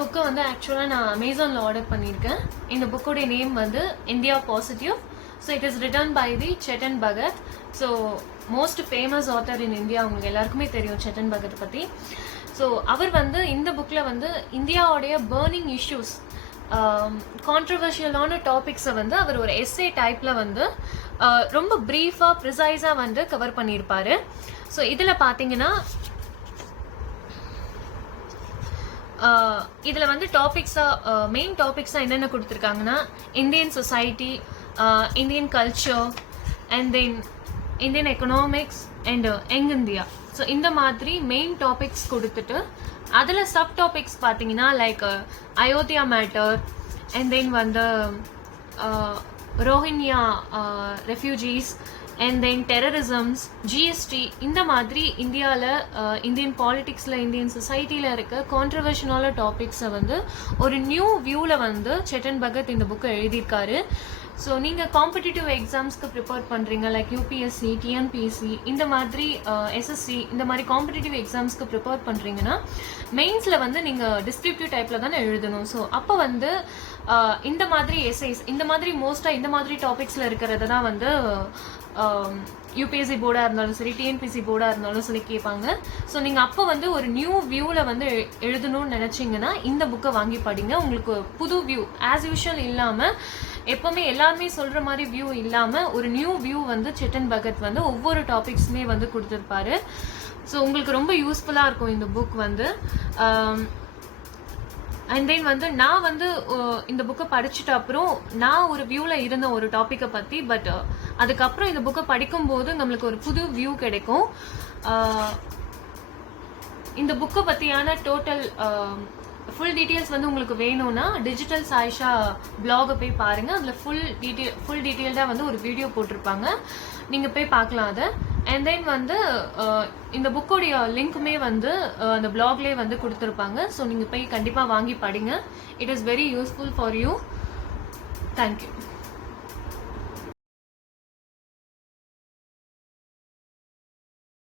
Book வந்து ஆக்சுவலாக நான் அமேசானில் ஆர்டர் பண்ணியிருக்கேன். இந்த புக்கோடைய நேம் வந்து India positive. So it is written by the Chetan Bhagat. So most famous author in India, உங்களுக்கு எல்லாருக்குமே தெரியும் சேட்டன் பகத் பற்றி. ஸோ அவர் வந்து இந்த புக்கில் வந்து இந்தியாவுடைய பர்னிங் இஷ்யூஸ், கான்ட்ரவர்ஷியலான டாபிக்ஸை வந்து அவர் ஒரு எஸ்ஏ டைப்பில் வந்து ரொம்ப ப்ரீஃபாக ப்ரிசைஸாக வந்து கவர் பண்ணியிருப்பாரு. ஸோ இதில் பார்த்தீங்கன்னா இதில் வந்து மெயின் டாபிக்ஸாக என்னென்ன கொடுத்துருக்காங்கன்னா, Indian society, Indian culture, and then Indian economics and young India. So இந்த மாதிரி மெயின் டாபிக்ஸ் கொடுத்துட்டு அதில் சப் டாபிக்ஸ் பார்த்தீங்கன்னா like Ayodhya matter, and then வந்து Rohingya refugees, and then டெரரிசம்ஸ், GST, இந்த மாதிரி இந்தியாவில் இந்தியன் பாலிடிக்ஸில் இந்தியன் சொசைட்டியில் இருக்க கான்ட்ரவர்ஷனான டாபிக்ஸை வந்து ஒரு நியூ வியூவில் வந்து சேட்டன் பகத் இந்த புக்கை எழுதியிருக்காரு. ஸோ நீங்கள் காம்படிட்டிவ் எக்ஸாம்ஸ்க்கு ப்ரிப்பேர் பண்ணுறீங்க, லைக் யூபிஎஸ்சி, டிஎன்பிஎஸ்சி, இந்த மாதிரி எஸ்எஸ்சி, இந்த மாதிரி காம்படிட்டிவ் எக்ஸாம்ஸ்க்கு ப்ரிப்பேர் பண்ணுறீங்கன்னா மெயின்ஸில் வந்து நீங்கள் டிஸ்கிரிப்டிவ் டைப்பில் தானே எழுதணும். ஸோ அப்போ வந்து இந்த மாதிரி எஸ்ஐஸ், இந்த மாதிரி மோஸ்ட்டாக இந்த மாதிரி டாபிக்ஸில் இருக்கிறத தான் வந்து யூபிஎஸ்சி போர்டாக இருந்தாலும் சரி, டிஎன்பிஎஸ்சி போர்டாக இருந்தாலும் சொல்லி கேட்பாங்க. ஸோ நீங்கள் அப்போ வந்து ஒரு நியூ வியூவில் வந்து எழுதணும்னு நினச்சிங்கன்னா இந்த புக்கை வாங்கி படிங்க. உங்களுக்கு புது வியூ, ஆஸ் யூஷுவல் இல்லாமல், எப்போவுமே எல்லாருமே சொல்கிற மாதிரி வியூ இல்லாமல் ஒரு நியூ வியூ வந்து சேட்டன் பகத் வந்து ஒவ்வொரு டாபிக்ஸுமே வந்து கொடுத்துருப்பாரு. ஸோ உங்களுக்கு ரொம்ப யூஸ்ஃபுல்லாக இருக்கும் இந்த புக் வந்து. அண்ட் தென் வந்து நான் வந்து இந்த புக்கை படிச்சுட்டு அப்புறம் நான் ஒரு வியூவில் இருந்த ஒரு டாப்பிக்கை பற்றி, பட் அதுக்கப்புறம் இந்த புக்கை படிக்கும்போது நம்மளுக்கு ஒரு புது வியூ கிடைக்கும். இந்த புக்கை பற்றியான டோட்டல் ஃபுல் டீட்டெயில்ஸ் வந்து உங்களுக்கு வேணும்னா டிஜிட்டல் சாயிஷா பிளாகை போய் பாருங்கள். அதில் ஃபுல் டீட்டெயில்டாக வந்து ஒரு வீடியோ போட்டிருப்பாங்க, நீங்கள் போய் பார்க்கலாம் அதை. அண்ட் தென் வந்து இந்த புக்கோடைய லிங்க்குமே வந்து அந்த பிளாக்லேயே வந்து கொடுத்துருப்பாங்க. ஸோ நீங்கள் போய் கண்டிப்பாக வாங்கி படிங்க. It is very useful for you. Thank you.